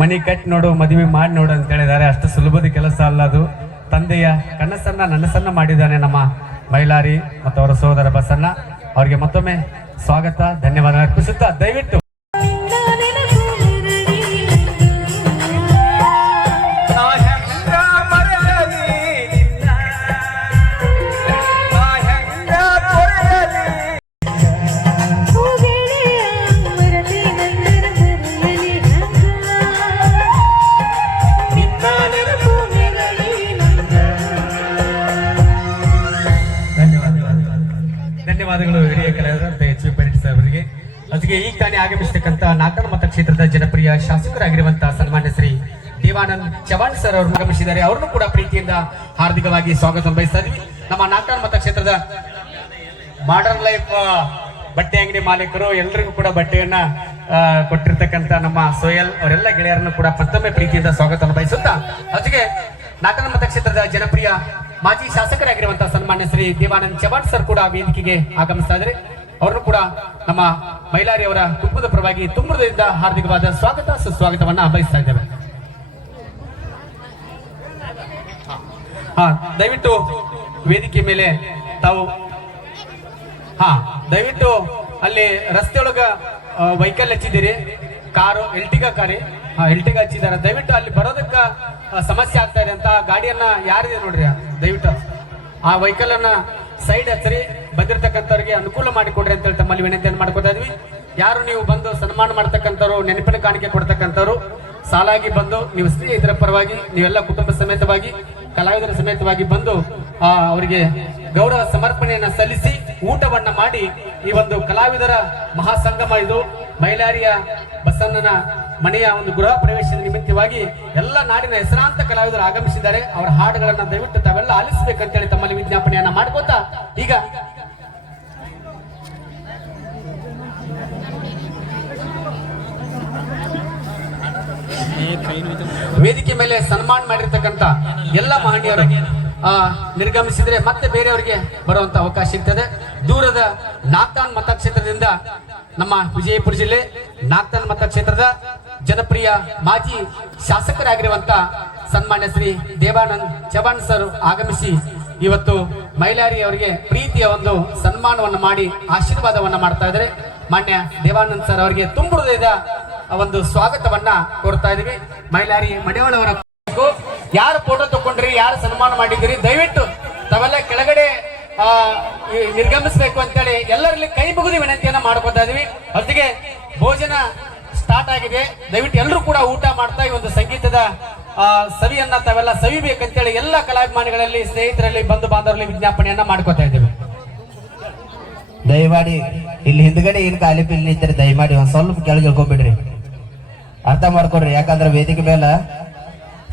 ಮನಿ ಕಟ್ಟಿ ನೋಡು ಮದುವೆ ಮಾಡಿ ನೋಡು ಅಂತ ಹೇಳಿದ್ದಾರೆ. ಅಷ್ಟು ಸುಲಭದ ಕೆಲಸ ಅಲ್ಲ ಅದು. ತಂದೆಯ ಕನಸನ್ನ ನನಸನ್ನ ಮಾಡಿದ್ದಾನೆ ನಮ್ಮ ಮೈಲಾರಿ ಮತ್ತು ಅವರ ಸೋದರ ಬಸಣ್ಣ. ಅವರಿಗೆ ಮತ್ತೊಮ್ಮೆ ಸ್ವಾಗತ, ಧನ್ಯವಾದ ಅರ್ಪಿಸುತ್ತಾ ದಯವಿಟ್ಟು ಧನ್ಯವಾದಗಳು ಹಿರಿಯ ಕಲಾವಿದರಂತೆ ಎಚ್ ವಿ ಪೈರಟಿ ಸಾಹೇಬರಿಗೆ. ಅದಕ್ಕೆ ಈಗ ತಾನೇ ಆಗಮಿಸತಕ್ಕಂಥ ನಾಲ್ಕನ ಮತಕ್ಷೇತ್ರದ ಜನಪ್ರಿಯ ಶಾಸಕರಾಗಿರುವಂತಹ ಸನ್ಮಾನ್ಯ ಶ್ರೀ ದೇವಾನಂದ್ ಚವಾಣ್ ಸರ್ ಅವರು ಆಗಮಿಸಿದ್ದಾರೆ. ಅವ್ರನ್ನು ಕೂಡ ಪ್ರೀತಿಯಿಂದ ಹಾರ್ದಿಕವಾಗಿ ಸ್ವಾಗತ ಬಯಸ್ತಾ ಇದ್ವಿ. ನಮ್ಮ ನಾಲ್ಕನ ಮತಕ್ಷೇತ್ರದ ಮಾಡರ್ನ್ ಲೈಫ್ ಬಟ್ಟೆ ಅಂಗಡಿ ಮಾಲೀಕರು ಎಲ್ಲರಿಗೂ ಕೂಡ ಬಟ್ಟೆಯನ್ನ ಕೊಟ್ಟಿರ್ತಕ್ಕಂಥ ನಮ್ಮ ಸೋಯಲ್ ಅವರೆಲ್ಲ ಗೆಳೆಯರನ್ನು ಕೂಡ ಮತ್ತೊಮ್ಮೆ ಪ್ರೀತಿಯಿಂದ ಸ್ವಾಗತ ಬಯಸುತ್ತಾ ಅದಕ್ಕೆ ನಾಲ್ಕನ ಮತಕ್ಷೇತ್ರದ ಜನಪ್ರಿಯ ಮಾಜಿ ಶಾಸಕರಾಗಿರುವಂತಹ ಸನ್ಮಾನ್ಯ ಶ್ರೀ ದೇವಾನಂದ್ ಚವಾಣ್ ಸರ್ ಕೂಡ ವೇದಿಕೆಗೆ ಆಗಮಿಸ್ತಾ ಇದ್ದಾರೆ. ಅವರು ಕೂಡ ನಮ್ಮ ಮೈಲಾರಿ ಅವರ ಕುಟುಂಬದ ಪರವಾಗಿ ತುಂಬದಿಂದ ಹಾರ್ದಿಕವಾದ ಸ್ವಾಗತ ಸುಸ್ವಾಗತವನ್ನ ಬಯಸ್ತಾ ಇದ್ದೇವೆ. ದಯವಿಟ್ಟು ವೇದಿಕೆ ಮೇಲೆ ತಾವು ದಯವಿಟ್ಟು ಅಲ್ಲಿ ರಸ್ತೆಯೊಳಗ ವೆಹಿಕಲ್ ಹಚ್ಚಿದ್ದೀರಿ, ಕಾರು ಎಲ್ಟಿಗಾ ಹಚ್ಚಿದ್ದಾರೆ. ದಯವಿಟ್ಟು ಅಲ್ಲಿ ಬರೋದಕ್ಕ ಸಮಸ್ಯೆ ಆಗ್ತಾ ಇದೆ ಅಂತ ಗಾಡಿಯನ್ನ ಯಾರಿದೆ ನೋಡ್ರಿ, ದಯವಿಟ್ಟು ಆ ವೆಹಿಕಲ್ ಅನ್ನ ಸೈಡ್ ಹಚ್ಚರಿ, ಬಂದಿರತಕ್ಕಂಥವ್ರಿಗೆ ಅನುಕೂಲ ಮಾಡಿಕೊಡ್ರಿ ಅಂತ ಹೇಳಿ ತಮ್ಮಲ್ಲಿ ವಿನಂತಿಯನ್ನು ಮಾಡ್ಕೊತಾ ಇದ್ವಿ. ಯಾರು ನೀವು ಬಂದು ಸನ್ಮಾನ ಮಾಡ್ತಕ್ಕಂಥವ್ರು, ನೆನಪಿನ ಕಾಣಿಕೆ ಕೊಡ್ತಕ್ಕಂಥವ್ರು ಸಾಲಾಗಿ ಬಂದು ನೀವು ಇದರ ಪರವಾಗಿ ನೀವೆಲ್ಲ ಕುಟುಂಬ ಸಮೇತವಾಗಿ ಕಲಾವಿದರ ಸಮೇತವಾಗಿ ಬಂದು ಅವರಿಗೆ ಗೌರವ ಸಮರ್ಪಣೆಯನ್ನ ಸಲ್ಲಿಸಿ ಊಟವನ್ನ ಮಾಡಿ ಈ ಒಂದು ಕಲಾವಿದರ ಮಹಾಸಂಗಮ ಇದು ಮೈಲಾರಿಯ ಬಸಣ್ಣನ ಮನೆಯ ಒಂದು ಗೃಹ ಪ್ರವೇಶದ ನಿಮಿತ್ತವಾಗಿ ಎಲ್ಲ ನಾಡಿನ ಹೆಸರಾಂತ ಕಲಾವಿದರು ಆಗಮಿಸಿದ್ದಾರೆ. ಅವರ ಹಾಡುಗಳನ್ನ ದಯವಿಟ್ಟು ತಾವೆಲ್ಲ ಆಲಿಸಬೇಕಂತೇಳಿ ತಮ್ಮಲ್ಲಿ ವಿಜ್ಞಾಪನೆಯನ್ನ ಮಾಡ್ಕೋತಾ ಈಗ ವೇದಿಕೆ ಮೇಲೆ ಸನ್ಮಾನ ಮಾಡಿರ್ತಕ್ಕಂಥ ಎಲ್ಲ ಮಹನೀಯರು ನಿರ್ಗಮಿಸಿದ್ರೆ ಮತ್ತೆ ಬೇರೆಯವರಿಗೆ ಬರುವಂತ ಅವಕಾಶ ಇರ್ತದೆ. ದೂರದ ನಾಗ್ತಾನ್ ಮತಕ್ಷೇತ್ರದಿಂದ ನಮ್ಮ ವಿಜಯಪುರ ಜಿಲ್ಲೆ ನಾಗ್ತಾನ್ ಮತಕ್ಷೇತ್ರದ ಜನಪ್ರಿಯ ಮಾಜಿ ಶಾಸಕರಾಗಿರುವಂತ ಸನ್ಮಾನ್ಯ ಶ್ರೀ ದೇವಾನಂದ್ ಚವಾಣ್ ಸರ್ ಆಗಮಿಸಿ ಇವತ್ತು ಮೈಲಾರಿ ಅವರಿಗೆ ಪ್ರೀತಿಯ ಒಂದು ಸನ್ಮಾನವನ್ನು ಮಾಡಿ ಆಶೀರ್ವಾದವನ್ನ ಮಾಡ್ತಾ ಇದ್ದಾರೆ. ಮಾನ್ಯ ದೇವಾನಂದ್ ಸರ್ ಅವರಿಗೆ ತುಂಬ ಹೃದಯದ ಒಂದು ಸ್ವಾಗತವನ್ನ ಕೋರ್ತಾ ಇದೀವಿ. ಮೈಲಾರಿ ಮಡಿವಾಳವರ ಯಾರು ಫೋಟೋ ತಗೊಂಡ್ರಿ, ಯಾರು ಸನ್ಮಾನ ಮಾಡಿದ್ರಿ, ದಯವಿಟ್ಟು ತಾವೆಲ್ಲ ಕೆಳಗಡೆ ನಿರ್ಗಮಿಸಬೇಕು ಅಂತೇಳಿ ಎಲ್ಲರಲ್ಲಿ ಕೈ ಮುಗಿದು ವಿನಂತಿಯನ್ನ ಮಾಡ್ಕೊತಾ ಇದೀವಿ. ಅದಕ್ಕೆ ಭೋಜನ ಸ್ಟಾರ್ಟ್ ಆಗಿದೆ. ದಯವಿಟ್ಟು ಎಲ್ಲರೂ ಕೂಡ ಊಟ ಮಾಡ್ತಾ ಈ ಒಂದು ಸಂಗೀತದ ಸವಿಯನ್ನ ತಾವೆಲ್ಲ ಸವಿಬೇಕಂತೇಳಿ ಎಲ್ಲ ಕಲಾಭಿಮಾನಿಗಳಲ್ಲಿ, ಸ್ನೇಹಿತರಲ್ಲಿ, ಬಂಧು ಬಾಂಧವರಲ್ಲಿ ವಿಜ್ಞಾಪನೆಯನ್ನ ಮಾಡ್ಕೊತಾ ಇದ್ದೇವೆ. ದಯಮಾಡಿ ಇಲ್ಲಿ ಹಿಂದ್ಗಡೆ ಏನ್ ಖಾಲಿ ಪಿಲ್ಲಿ ಇದ್ರೆ ದಯಮಾಡಿ ಒಂದ್ ಸ್ವಲ್ಪ ಕೆಳಗೆ ಇಳ್ಕೊಂಡ್ಬಿಡ್ರಿ, ಅರ್ಥ ಮಾಡ್ಕೊಡ್ರಿ. ಯಾಕಂದ್ರೆ ವೇದಿಕೆ ಮೇಲೆ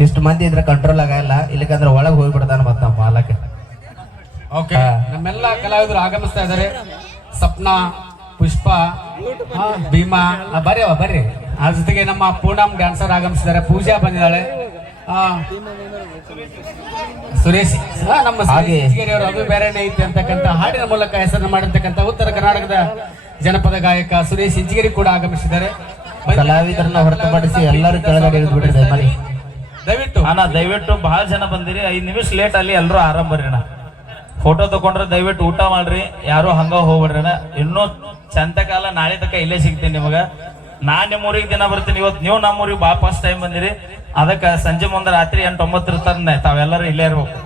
ಇಷ್ಟು ಮಂದಿ ಇದ್ರೆ ಕಂಟ್ರೋಲ್ ಆಗಲ್ಲ, ಇಲ್ಲಕಂದ್ರೆ ಒಳಗೆ ಹೋಗ್ಬಿಡ್ತಾನ ಮತ್ತ ಮಾಲಕ್ಕೆ. ಓಕೆ, ನಮ್ಮೆಲ್ಲ ಕಲಾವಿದರು ಆಗಮಿಸ್ತಾ ಇದ್ದಾರೆ. ಸಪ್ನಾ, ಪುಷ್ಪ, ಭೀಮಾ ಬರ್ರಿ. ಆ ಜೊತೆಗೆ ನಮ್ಮ ಪೂನಂ ಡ್ಯಾನ್ಸರ್ ಆಗಮಿಸಿದ್ದಾರೆ. ಪೂಜಾ ಬಂದಿದ್ದಾಳೆ. ಸುರೇಶ್ ನಮ್ಮ ಅವರು ಅದು ಬೇರೆನೆ ಐತಿ ಅಂತಕ್ಕಂಥ ಹಾಡಿನ ಮೂಲಕ ಹೆಸರನ್ನು ಮಾಡಿರ್ತಕ್ಕಂಥ ಉತ್ತರ ಕರ್ನಾಟಕದ ಜನಪದ ಗಾಯಕ ಸುರೇಶ್ ಇಂಚಿಗೇರಿ ಕೂಡ ಆಗಮಿಸಿದ್ದಾರೆ. ಕಲಾವಿದರನ್ನ ಹೊರತುಪಡಿಸಿ ಎಲ್ಲರೂ ಕೆಳಗಡೆ ಇಳಿದ್ಬಿಟ್ರಿ. ದಯವಿಟ್ಟು ಬಹಳ ಜನ ಬಂದಿರಿ. 5 ನಿಮಿಷ ಲೇಟ್ ಅಲ್ಲಿ ಎಲ್ಲರೂ ಆರಾಮ್ ಬರ್ರಿ ಅಣ್ಣ. ಫೋಟೋ ತಕೊಂಡ್ರೆ ದಯವಿಟ್ಟು ಊಟ ಮಾಡ್ರಿ, ಯಾರು ಹಂಗ ಹೋಗ್ಬಿಡ್ರಿ ಅಣ್ಣ. ಇನ್ನೂ ಚಂದ ಕಾಲ ನಾಳೆ ತನಕ ಇಲ್ಲೇ ಸಿಗ್ತೀನಿ ನಿಮಗ. ನಾನ್ ನಿಮ್ಮೂರಿಗೆ ದಿನ ಬರ್ತೀನಿ. ಇವತ್ತು ನೀವು ನಮ್ಮೂರಿಗೆ ಬಾ ಫಸ್ಟ್ ಟೈಮ್ ಬಂದಿರಿ. ಅದಕ್ಕೆ ಸಂಜೆ ಮುಂದೆ ರಾತ್ರಿ 8-9 ಇರ್ತಾರ ತಾವೆಲ್ಲರೂ ಇಲ್ಲೇ ಇರ್ಬೇಕು.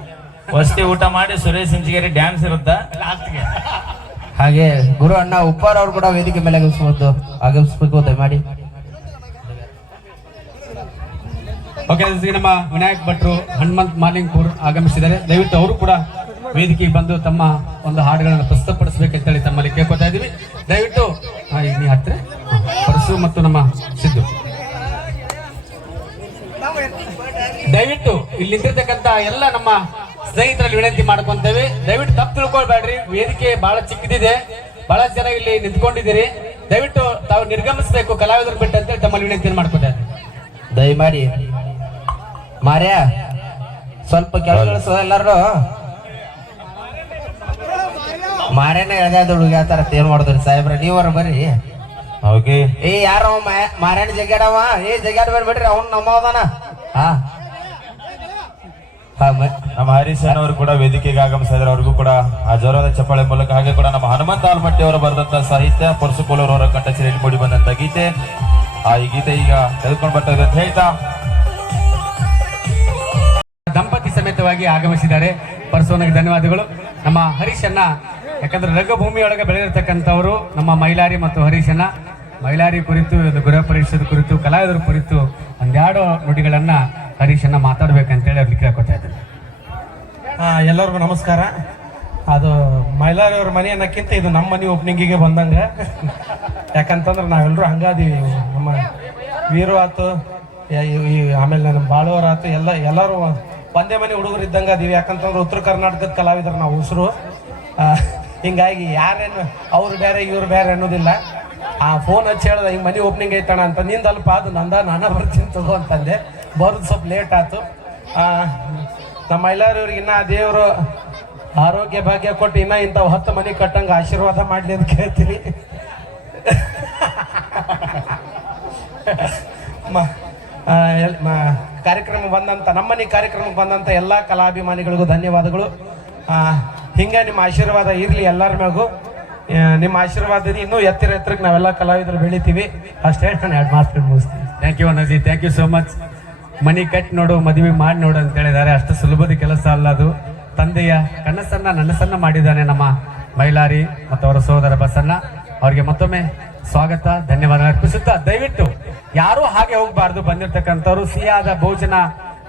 ವಸ್ತಿ ಊಟ ಮಾಡಿ ಸುರೇಶ್ ಇಂಚಿಗೇರಿ ಡ್ಯಾನ್ಸ್ ಇರುತ್ತ ಲಾಸ್ಟ್ಗೆ. ಹಾಗೆ ಗುರು ಅಣ್ಣ ಉಪ್ಪಾರ್ ಅವ್ರು ಕೂಡ ವೇದಿಕೆ ಮೇಲೆ ಆಗಮಿಸ್ಬೇಕು ದಯಮಾಡಿ. ಓಕೆ, ನಮ್ಮ ವಿನಾಯಕ್ ಭಟ್ರು, ಹನುಮಂತ್ ಮಾಲಿಂಗ್ಪುರ್ ಆಗಮಿಸಿದ್ದಾರೆ. ದಯವಿಟ್ಟು ಅವರು ಕೂಡ ವೇದಿಕೆಗೆ ಬಂದು ತಮ್ಮ ಒಂದು ಹಾಡುಗಳನ್ನು ಪ್ರಸ್ತುತಪಡಿಸಬೇಕಂತೇಳಿ ತಮ್ಮಲ್ಲಿ ಕೇಳ್ಕೊತಾ ಇದೀವಿ. ದಯವಿಟ್ಟು ನೀ ಹತ್ರ ಪರಸು ಮತ್ತು ನಮ್ಮ ಸಿದ್ದು ದಯವಿಟ್ಟು ಇಲ್ಲಿ ನಿಂತಿರ್ತಕ್ಕಂಥ ಎಲ್ಲ ನಮ್ಮ ಸ್ನೇಹಿತರಲ್ಲಿ ವಿನಂತಿ ಮಾಡ್ಕೊಂತೇವೆ. ದಯವಿಟ್ಟು ತಪ್ಪು ತಿಳ್ಕೊಳ್ಬೇಡ್ರಿ, ವೇದಿಕೆ ಬಹಳ ಚಿಕ್ಕದಿದೆ, ಬಹಳ ಜನ ಇಲ್ಲಿ ನಿಂತ್ಕೊಂಡಿದ್ದೀರಿ. ದಯವಿಟ್ಟು ತಾವು ನಿರ್ಗಮಿಸಬೇಕು ಕಲಾವಿದರು ಬಿಟ್ಟು ಅಂತೇಳಿ ತಮ್ಮಲ್ಲಿ ವಿನಂತಿ ಮಾಡ್ಕೊತಾ ಇದ್ದೀವಿ. ದಯಮಾಡಿ ಮಾರ್ಯ ಸ್ವಲ್ಪ ಕೆಳಗಿಳಿಸೋ ಎಲ್ಲಾರು. ಮಾರ್ಯನ ಎಳ್ದಾದ ಹುಡುಗ ಆತರ ಏನ್ ಮಾಡಿದ್ರಿ ಸಾಹೇಬ್ರ, ನೀವರ ಬರ್ರಿ. ಓಕೆ ಏ ಯಾರ ಮಾರಾಯಣ ಜಗ್ಯಾಡವ ಏ ಜಗ್ಯಾಡ ಬರ್ಬೇಡ್ರಿ ಅವ್ನು ನಮ್ಮವದಾನ ಹಾ ನಮ್ಮ ಹರೀಶ್ ಅವರು ಕೂಡ ವೇದಿಕೆಗೆ ಆಗಮಿಸಿದ್ರೆ ಅವ್ರಿಗೂ ಕೂಡ ಆ ಜೋರಾದ ಚಪ್ಪಾಳೆ ಮೂಲಕ ಹಾಗೆ ಕೂಡ ನಮ್ಮ ಹನುಮಂತ ಆಲ್ಮಟ್ಟಿ ಅವರು ಬರೆದಂತ ಸಾಹಿತ್ಯ ಪರಸುಕೋಲೂರ್ ಅವರ ಕಂಠಸಿರಿಯಲ್ಲಿ ಮೂಡಿ ಬಂದಂತ ಗೀತೆ ಈ ಗೀತೆ ಈಗ ತೆಗೆದುಕೊಂಡು ಬರ್ತಾ ಇದೆ ಅಂತ ಹೇಳ್ತಾ ದಂಪತಿ ಸಮೇತವಾಗಿ ಆಗಮಿಸಿದ್ದಾರೆ. ಪರಸೋನಿಗೆ ಧನ್ಯವಾದಗಳು. ನಮ್ಮ ಹರೀಶನ್ನ ಯಾಕಂದ್ರೆ ರಂಗಭೂಮಿಯೊಳಗೆ ಬೆಳೆದಿರ್ತಕ್ಕಂಥವರು ನಮ್ಮ ಮೈಲಾರಿ ಮತ್ತು ಹರೀಶನ್ನ ಮೈಲಾರಿ ಕುರಿತು ಗೃಹ ಪರಿಷತ್ ಕುರಿತು ಕಲಾವಿದರ ಕುರಿತು ಒಂದೆರಡು ನುಡಿಗಳನ್ನ ಹರೀಶನ್ನ ಮಾತಾಡ್ಬೇಕಂತೇಳಿ ಅವ್ರಿಗೆ ಕೇಳ್ಕೊತಾ ಇದ್ದಾರೆ. ಎಲ್ಲರಿಗೂ ನಮಸ್ಕಾರ. ಅದು ಮೈಲಾರಿ ಅವ್ರ ಮನೆ ಅನ್ನಕ್ಕಿಂತ ಇದು ನಮ್ಮ ಮನೆ ಓಪನಿಂಗಿಗೆ ಬಂದಂಗೆ. ಯಾಕಂತಂದ್ರೆ ನಾವೆಲ್ಲರೂ ಹಂಗಾದೀವಿ. ನಮ್ಮ ವೀರು ಆತು, ಆಮೇಲೆ ನಮ್ಮ ಬಾಳುವರ್ ಆತು, ಎಲ್ಲರೂ ಒಂದೇ ಮನೆ ಹುಡುಗರು ಇದ್ದಂಗೆ ಅದೀವಿ. ಯಾಕಂತಂದ್ರೆ ಉತ್ತರ ಕರ್ನಾಟಕದ ಕಲಾವಿದರು ನಾವು ಉಸಿರು. ಹಿಂಗಾಗಿ ಯಾರೇನು ಅವ್ರು ಬೇರೆ ಇವ್ರು ಬೇರೆ ಅನ್ನೋದಿಲ್ಲ. ಆ ಫೋನ್ ಹಚ್ಚಿ ಹೇಳ್ದ ಹಿಂಗೆ ಮನೆ ಓಪನಿಂಗ್ ಐತಣ ಅಂತ. ನಿಂದಲ್ಪ ಅದು ನಾನು ಬರ್ತೀನಿ ತಗೋ ಅಂತಂದೆ. ಬರೋದು ಸ್ವಲ್ಪ ಲೇಟ್ ಆಯ್ತು. ನಮ್ಮ ಮೈಲಾರಿಯವ್ರಿಗೆ ಇನ್ನೂ ದೇವರು ಆರೋಗ್ಯ ಭಾಗ್ಯ ಕೊಟ್ಟು ಇನ್ನೂ ಇಂಥವು 10 ಮನೆ ಕಟ್ಟಂಗೆ ಆಶೀರ್ವಾದ ಮಾಡಲಿ ಅಂತ ಕೇಳ್ತೀನಿ. ಕಾರ್ಯಕ್ರಮ ಬಂದಂಥ ನಮ್ಮನೆ ಕಾರ್ಯಕ್ರಮಕ್ಕೆ ಬಂದಂಥ ಎಲ್ಲ ಕಲಾಭಿಮಾನಿಗಳಿಗೂ ಧನ್ಯವಾದಗಳು. ಹಿಂಗೆ ನಿಮ್ಮ ಆಶೀರ್ವಾದ ಇರಲಿ ಎಲ್ಲರ ಮ್ಯಾಗೂ. ನಿಮ್ಮ ಆಶೀರ್ವಾದದಿಂದ ಇನ್ನೂ ಎತ್ತರಕ್ಕೆ ನಾವೆಲ್ಲ ಕಲಾವಿದರು ಬೆಳಿತೀವಿ. ಅಷ್ಟೇ ನಾನು 2 ಮಾತು ಮುಗಿಸ್ತೀನಿ. ಥ್ಯಾಂಕ್ ಯು ಅಣ್ಣಜಿ, ಥ್ಯಾಂಕ್ ಯು ಸೋ ಮಚ್. ಮನಿ ಕಟ್ಟಿ ನೋಡು, ಮದುವೆ ಮಾಡಿ ನೋಡು ಅಂತ ಹೇಳಿದ್ದಾರೆ. ಅಷ್ಟು ಸುಲಭದ ಕೆಲಸ ಅಲ್ಲ ಅದು. ತಂದೆಯ ಕನಸನ್ನ ನನಸನ್ನ ಮಾಡಿದ್ದಾನೆ ನಮ್ಮ ಮೈಲಾರಿ ಮತ್ತು ಅವರ ಸಹೋದರ ಬಸನ್ನ. ಅವರಿಗೆ ಮತ್ತೊಮ್ಮೆ ಸ್ವಾಗತ, ಧನ್ಯವಾದ ಅರ್ಪಿಸುತ್ತಾ ದಯವಿಟ್ಟು ಯಾರೂ ಹಾಗೆ ಹೋಗಬಾರ್ದು. ಬಂದಿರತಕ್ಕಂಥವ್ರು ಸಿಹಿಯಾದ ಭೋಜನ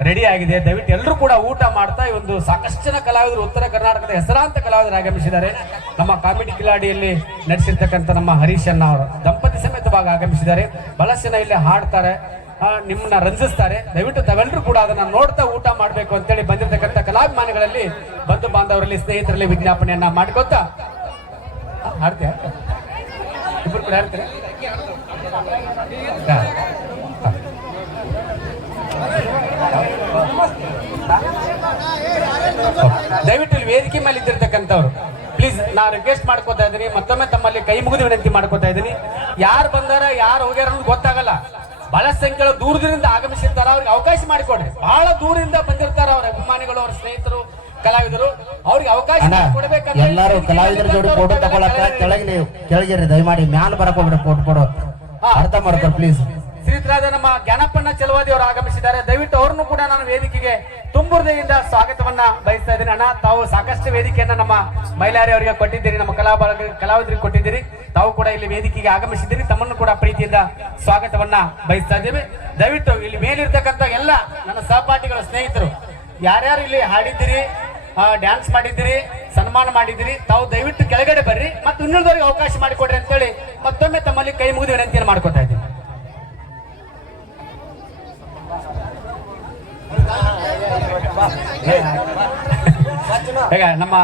ರೆಡಿ ಆಗಿದೆ. ದಯವಿಟ್ಟು ಎಲ್ಲರೂ ಕೂಡ ಊಟ ಮಾಡ್ತಾ ಈ ಒಂದು ಸಾಕಷ್ಟು ಜನ ಕಲಾವಿದರು ಉತ್ತರ ಕರ್ನಾಟಕದ ಹೆಸರಾಂತ ಕಲಾವಿದರು ಆಗಮಿಸಿದ್ದಾರೆ. ನಮ್ಮ ಕಾಮಿಡಿ ಕಿಲಾಡಿಯಲ್ಲಿ ನಡೆಸಿರ್ತಕ್ಕಂಥ ನಮ್ಮ ಹರೀಶನ್ನ ಅವರು ದಂಪತಿ ಸಮೇತವಾಗಿ ಆಗಮಿಸಿದ್ದಾರೆ. ಬಹಳಷ್ಟು ಜನ ಇಲ್ಲಿ ಹಾಡ್ತಾರೆ, ನಿಮ್ಮನ್ನ ರಂಜಿಸ್ತಾರೆ. ದಯವಿಟ್ಟು ತಾವೆಲ್ಲರೂ ಕೂಡ ಅದನ್ನ ನೋಡ್ತಾ ಊಟ ಮಾಡಬೇಕು ಅಂತೇಳಿ ಬಂದಿರತಕ್ಕಂಥ ಕಲಾಭಿಮಾನಿಗಳಲ್ಲಿ, ಬಂಧು ಬಾಂಧವರಲ್ಲಿ, ಸ್ನೇಹಿತರಲ್ಲಿ ವಿಜ್ಞಾಪನೆಯನ್ನ ಮಾಡ್ಕೊತಾ ಹಾಡ್ತೀಯ ಇಬ್ಬರು ಕೂಡ ಹಾಡ್ತಾರೆ. ದಯವಿಟ್ಟು ಇಲ್ಲಿ ವೇದಿಕೆ ಮೇಲೆ ಇದ್ದಿರ್ತಕ್ಕಂಥವ್ರು ಪ್ಲೀಸ್ ನಾ ರಿಕ್ವೆಸ್ಟ್ ಮಾಡ್ಕೋತಾ ಇದ್ದೀನಿ, ಮತ್ತೊಮ್ಮೆ ತಮ್ಮಲ್ಲಿ ಕೈ ಮುಗಿದು ವಿನಂತಿ ಮಾಡ್ಕೋತಾ ಇದ್ದೀನಿ. ಯಾರು ಬಂದಾರ ಯಾರು ಹೋಗ್ಯಾರ ಅನ್ನೋದು ಗೊತ್ತಾಗಲ್ಲ. ಬಹಳಷ್ಟು ಸಂಖ್ಯೆಗಳು ದೂರದಿಂದ ಆಗಮಿಸಿರ್ತಾರ, ಅವ್ರಿಗೆ ಅವಕಾಶ ಮಾಡಿಕೊಡ್ರಿ. ಬಹಳ ದೂರದಿಂದ ಬಂದಿರ್ತಾರ ಅವ್ರ ಅಭಿಮಾನಿಗಳು, ಅವ್ರ ಸ್ನೇಹಿತರು, ಕಲಾವಿದರು. ಅವ್ರಿಗೆ ಅವಕಾಶ ಕೊಡಬೇಕಂತ ಎಲ್ಲರೂ ಕಲಾವಿದರ ಜೋಡಿ ಫೋಟೋ ತಗೊಳಕ ಕೆಳಗಿರಿ ದಯಮಾಡಿ. ಮ್ಯಾಲ ಬರಕ್ ಹೋಗ್ಬಿಡ್ರಿ ಫೋಟೋ ಕೊಡೋ, ಅರ್ಥ ಮಾಡ್ತಾರೆ ಪ್ಲೀಸ್. ಶ್ರೀತರಾದ ನಮ್ಮ ಜ್ಞಾನಪ್ಪನ ಚಲವಾದಿ ಅವರು ಆಗಮಿಸಿದ್ದಾರೆ. ದಯವಿಟ್ಟು ಅವ್ರನ್ನು ಕೂಡ ನಾನು ವೇದಿಕೆಗೆ ತುಂಬುರ್ದೆಯಿಂದ ಸ್ವಾಗತವನ್ನ ಬಯಸ್ತಾ ಇದ್ದೀನಿ. ಅಣ್ಣ, ತಾವು ಸಾಕಷ್ಟು ವೇದಿಕೆಯನ್ನ ನಮ್ಮ ಮೈಲಾರಿ ಅವರಿಗೆ ಕೊಟ್ಟಿದ್ದೀರಿ, ನಮ್ಮ ಕಲಾವಿದರಿಗೆ ಕೊಟ್ಟಿದ್ದೀರಿ. ತಾವು ಕೂಡ ಇಲ್ಲಿ ವೇದಿಕೆಗೆ ಆಗಮಿಸಿದ್ದೀರಿ. ತಮ್ಮನ್ನು ಕೂಡ ಪ್ರೀತಿಯಿಂದ ಸ್ವಾಗತವನ್ನ ಬಯಸ್ತಾ ಇದ್ದೇವೆ. ದಯವಿಟ್ಟು ಇಲ್ಲಿ ಮೇಲಿರ್ತಕ್ಕಂಥ ಎಲ್ಲ ನನ್ನ ಸಹಪಾಠಿಗಳ ಸ್ನೇಹಿತರು ಯಾರ್ಯಾರು ಇಲ್ಲಿ ಹಾಡಿದ್ದೀರಿ, ಡ್ಯಾನ್ಸ್ ಮಾಡಿದ್ದೀರಿ, ಸನ್ಮಾನ ಮಾಡಿದ್ದೀರಿ, ತಾವು ದಯವಿಟ್ಟು ಕೆಳಗಡೆ ಬರ್ರಿ ಮತ್ತು ಇನ್ನುಳಿದವರಿಗೆ ಅವಕಾಶ ಮಾಡಿಕೊಡ್ರಿ ಅಂತೇಳಿ ಮತ್ತೊಮ್ಮೆ ತಮ್ಮಲ್ಲಿ ಕೈ ಮುಗಿದು ವಿನಂತಿಯನ್ನು ಮಾಡ್ಕೊತಾ ಇದ್ದೀನಿ. ಈಗ ನಮ್ಮ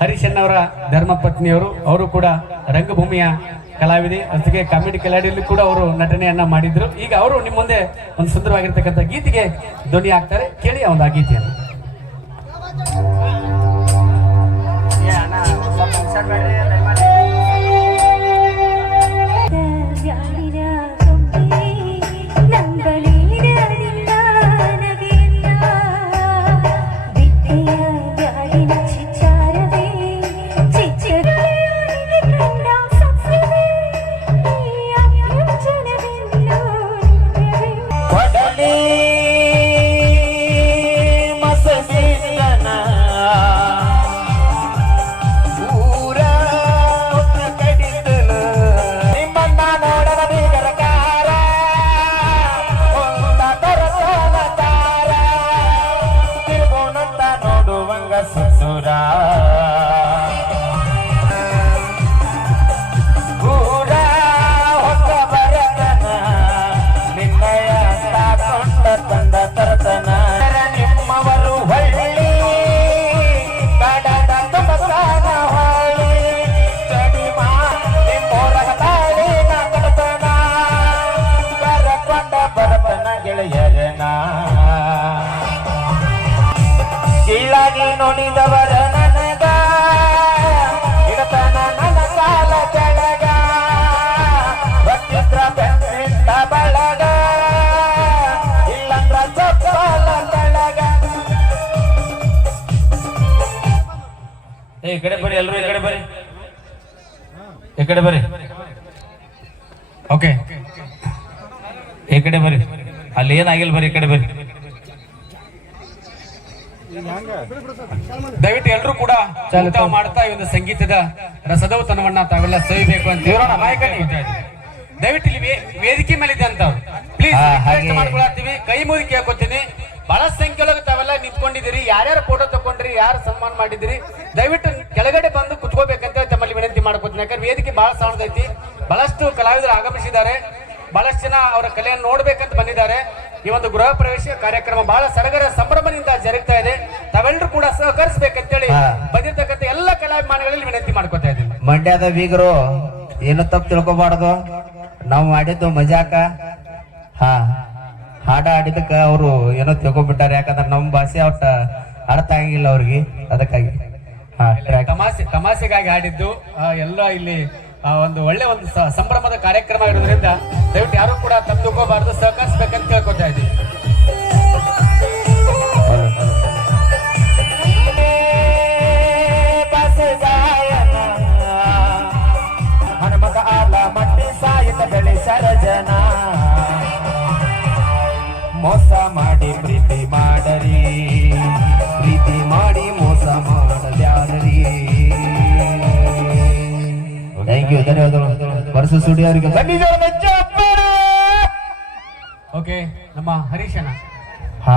ಹರೀಶನ್ನವರ ಧರ್ಮಪತ್ನಿಯವರು, ಅವರು ಕೂಡ ರಂಗಭೂಮಿಯ ಕಲಾವಿದೆ, ಜೊತೆಗೆ ಕಾಮಿಡಿ ಕಲಾವಿದಲ್ಲಿ ಕೂಡ ಅವರು ನಟನೆಯನ್ನ ಮಾಡಿದ್ರು. ಈಗ ಅವರು ನಿಮ್ಮ ಮುಂದೆ ಒಂದು ಸುಂದರವಾಗಿರ್ತಕ್ಕಂಥ ಗೀತೆಗೆ ಧ್ವನಿ ಆಗ್ತಾರೆ. ಕೇಳಿ ಆ ಒಂದು ಗೀತೆಯನ್ನು. ಕೀಳಾಗಿ ನೋಡಿದವರ ನನಗ ಇಡತನ ನನ್ನ ಕಾಲ ಕೆಳಗ ಈ ಕಡೆ ಬರ್ರಿ, ಎಲ್ರು ಈ ಕಡೆ ಬರ್ರಿ, ಈ ಕಡೆ ಬರ್ರಿ. ಓಕೆ, ಈ ಕಡೆ ಬರ್ರಿ. ಅಲ್ಲಿ ಏನಾಗಿಲ್ಲ, ಬರ್ರಿ ಈ ಕಡೆ ಬರ್ರಿ. ದಯವಿಟ್ಟು ಎಲ್ಲರೂ ಕೂಡ ಊಟ ಮಾಡ್ತಾ ಈ ಒಂದು ಸಂಗೀತದ ರಸದೌತಣವನ್ನ ತಾವೆಲ್ಲ ಸವಿಬೇಕು ಅಂತ ದಯವಿಟ್ಟು ಇಲ್ಲಿ ವೇದಿಕೆ ಮೇಲೆ ಇದೆ ಅಂತ ಪ್ಲೀಸ್ ಮಾಡ್ಕೊಳ್ತೀವಿ. ಕೈ ಮುಗಿ ಕೇಳ್ಕೊತೀನಿ. ಬಹಳ ಸಂಖ್ಯೆಯೊಳಗೆ ತಾವೆಲ್ಲ ನಿಂತ್ಕೊಂಡಿದ್ದೀರಿ. ಯಾರ್ಯಾರು ಫೋಟೋ ತಗೊಂಡ್ರಿ, ಯಾರು ಸನ್ಮಾನ ಮಾಡಿದಿರಿ, ದಯವಿಟ್ಟು ಕೆಳಗಡೆ ಬಂದು ಕುತ್ಕೋಬೇಕಂತ ತಮ್ಮಲ್ಲಿ ವಿನಂತಿ ಮಾಡ್ಕೊತೀನಿ. ಯಾಕಂದ್ರೆ ವೇದಿಕೆ ಬಹಳ ಸಣ್ಣದೈತಿ. ಬಹಳಷ್ಟು ಕಲಾವಿದರು ಆಗಮಿಸಿದ್ದಾರೆ. ಬಹಳಷ್ಟು ಜನ ಅವರ ಕಲೆಯನ್ನು ನೋಡ್ಬೇಕಂತ ಬಂದಿದ್ದಾರೆ. ಈ ಒಂದು ಗೃಹ ಪ್ರವೇಶ ಕಾರ್ಯಕ್ರಮ ಬಹಳ ಸಡಗರ ಸಂಭ್ರಮದಿಂದ ಜರುಗ್ತಾ ಇದೆ. ತಾವೆಲ್ಲರೂ ಕೂಡ ಸಹಕರಿಸಬೇಕಂತೇಳಿ ಬಂದಿರ್ತಕ್ಕಂಥ ಎಲ್ಲ ಕಲಾಭಿಮಾನಿಗಳಲ್ಲಿ ವಿನಂತಿ ಮಾಡ್ಕೊತಾ ಇದ್ದೀನಿ. ಮಂಡ್ಯದ ಬೀಗರು ಏನು ತಪ್ಪು ತಿಳ್ಕೊಬಾರ್ದು. ನಾವು ಮಾಡಿದ್ದು ಮಜಾಕ. ಹಾಡ ಆಡಿದಕ್ಕ ಅವರು ಏನೋ ತಿಳ್ಕೊಂಡ್ಬಿಟ್ಟಾರೆ. ಯಾಕಂದ್ರೆ ನಮ್ಮ ಭಾಷೆ ಒಟ್ಟ ಅರ್ಥ ಆಗಿಲ್ಲ ಅವ್ರಿಗೆ. ಅದಕ್ಕಾಗಿ ತಮಾಷೆಗಾಗಿ ಆಡಿದ್ದು ಎಲ್ಲ ಇಲ್ಲಿ ಒಂದು ಒಳ್ಳೆ ಒಂದು ಸಂಭ್ರಮದ ಕಾರ್ಯಕ್ರಮ ಇರೋದ್ರಿಂದ ದಯವಿಟ್ಟು ಯಾರು ಕೂಡ ತಪ್ಪು ತಿಳ್ಕೋಬಾರ್ದು, ಸಹಕರಿಸಬೇಕಂತ ಕೇಳ್ಕೊತಾ ಇದ್ದೀವಿ. ಮೋಸ ಮಾಡಿ ಪ್ರೀತಿ ಮಾಡರಿ, ಪ್ರೀತಿ ಮಾಡಿ ಮೋಸ ಮಾಡದ್ಯಾರರಿ. ಥ್ಯಾಂಕ್ ಯು, ಧನ್ಯವಾದಗಳು. ವರ್ಷ ಸುಡಿ ಅವರಿಗೆ ಓಕೆ, ನಮ್ಮ ಹರೀಶನ